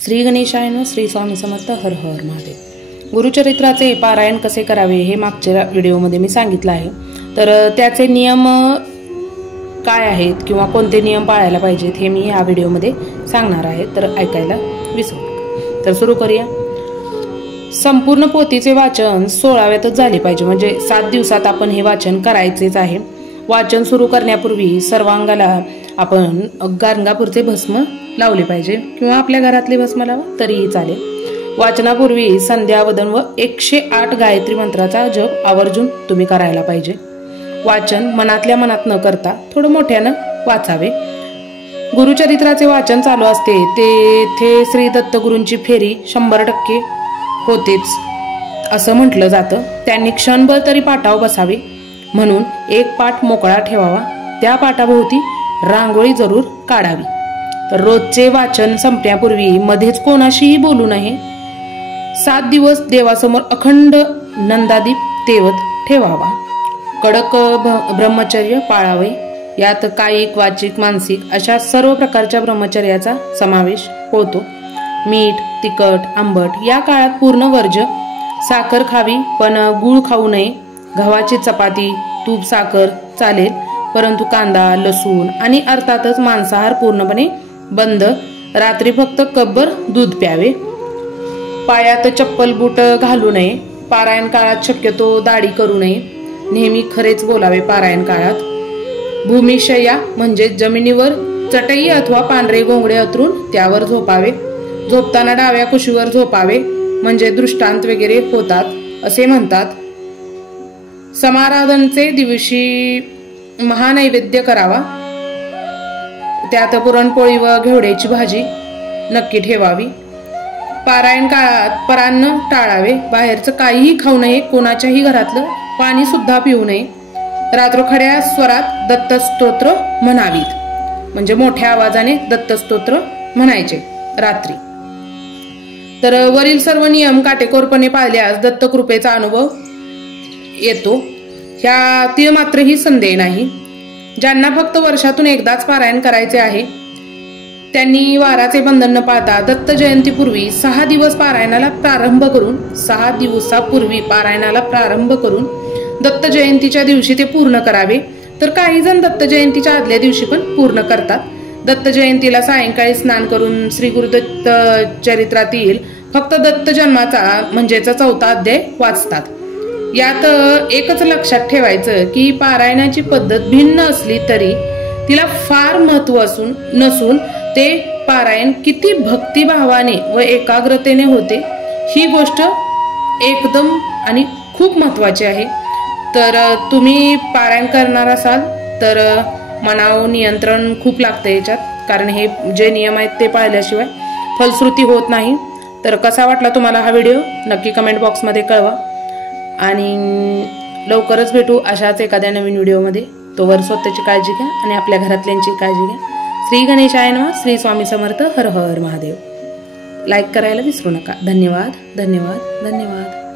श्री गणेशाय नमः. श्री स्वामी समर्थ. हर हर महादेव. गुरुचरित्राचे पारायण कसे करावे हे मागच्या व्हिडिओमध्ये मी सांगितलं आहे. तर त्याचे नियम काय आहेत किंवा कोणते नियम पाळायला पाहिजेत हे मी या व्हिडिओमध्ये सांगणार आहे, तर ऐकायला विसरू नका. तर सुरू करूया. संपूर्ण पोथीचे वाचन 16व्यातच झाले पाहिजे, म्हणजे 7 दिवसात आपण हे वाचन करायचेच आहे. वाचन सुरू करण्यापूर्वी सर्वांगाला आपण गाणगापूरचे भस्म लावले पाहिजे किंवा आपल्या घरातले भस्म लावा तरीही चालेल. वाचनापूर्वी संध्यावदन व 108 गायत्री मंत्राचा जप आवर्जून तुम्ही करायला पाहिजे. वाचन मनातल्या मनात न करता थोडं मोठ्यानं वाचावे. गुरुचरित्राचे वाचन चालू असते तेथे श्री दत्तगुरूंची फेरी 100% होतेच असं म्हटलं जातं. त्यांनी क्षणभर तरी पाठावर बसावे, म्हणून एक पाठ मोकळा ठेवावा. त्या पाठाभोवती रांगोळी जरूर काढावी. तर रोजचे वाचन संपण्यापूर्वी मध्येच कोणाशीही बोलू नये. 7 दिवस देवासमोर अखंड नंदादीप तेवत ठेवावा. कडक ब्रह्मचर्य पाळावे. यात कायिक, वाचिक, मानसिक अशा सर्व प्रकारच्या ब्रह्मचर्याचा समावेश होतो. मीठ, तिखट, आंबट या काळात पूर्ण वर्ज्य. साखर खावी पण गूळ खाऊ नये. गव्हाची चपाती, तूप, साखर चालेल, परंतु कांदा, लसूण आणि अर्थातच मांसाहार पूर्णपणे बंद. रात्री फक्त कपभर दूध प्यावे. पायात चप्पल, बूट घालू नये. पारायण काळात शक्यतो दाढी करू नये. नेहमी खरेच बोलावे. पारायण काळात भूमिशय्या म्हणजे जमिनीवर चटई अथवा पांढरे घोंगडे अंथरून त्यावर झोपावे. झोपताना डाव्या कुशीवर झोपावे, म्हणजे दृष्टांत वगैरे होतात असे म्हणतात. समाराधनचे दिवशी महानैवेद्य करावा. त्यात पुरणपोळी व घेवड्याची भाजी नक्की ठेवावी. पारायण काळात परान्न टाळावे. बाहेरचं काहीही खाऊ नये. कोणाच्याही घरातलं पाणी सुद्धा पिऊ नये. रात्रोखड्या स्वरात दत्तस्तोत्र म्हणावीत, म्हणजे मोठ्या आवाजाने दत्तस्तोत्र म्हणायचे रात्री. तर वरील सर्व नियम काटेकोरपणे पाळल्यास दत्तकृपेचा अनुभव येतो. ह्यातील मात्रही संदेह नाही. ज्यांना फक्त वर्षातून एकदाच पारायण करायचे आहे त्यांनी वाराचे बंधन न पाळता दत्त जयंतीपूर्वी 6 दिवस पारायणाला प्रारंभ करून 6 दिवसापूर्वी पारायणाला प्रारंभ करून दत्त जयंतीच्या दिवशी ते पूर्ण करावे. तर काही जण दत्त जयंतीच्या आदल्या दिवशी पण पूर्ण करतात. दत्त जयंतीला सायंकाळी स्नान करून श्री गुरुदत्त चरित्रातील फक्त दत्त जन्माचा म्हणजेचा 4था अध्याय वाचतात. यात एकच लक्षात ठेवायचं की पारायणाची पद्धत भिन्न असली तरी तिला फार महत्व नसून ते पारायण किती भक्तिभावाने व एकाग्रतेने होते ही गोष्ट एकदम आणि खूप महत्वाची आहे. तर तुम्ही पारायण करणार असाल तर मनावर नियंत्रण खूप लागतं याच्यात, कारण हे जे नियम आहेत ते पाळल्याशिवाय फलश्रुती होत नाही. तर कसा वाटला तुम्हाला हा व्हिडिओ नक्की कमेंट बॉक्समध्ये कळवा आणि लवकरच भेटू अशाच एखाद्या नवीन व्हिडिओमध्ये. तोवर स्वतःची काळजी घ्या आणि आपल्या घरातल्यांची काळजी घ्या. श्री गणेशाय नमः. श्री स्वामी समर्थ. हर हर महादेव. लाईक करायला विसरू नका. धन्यवाद धन्यवाद धन्यवाद.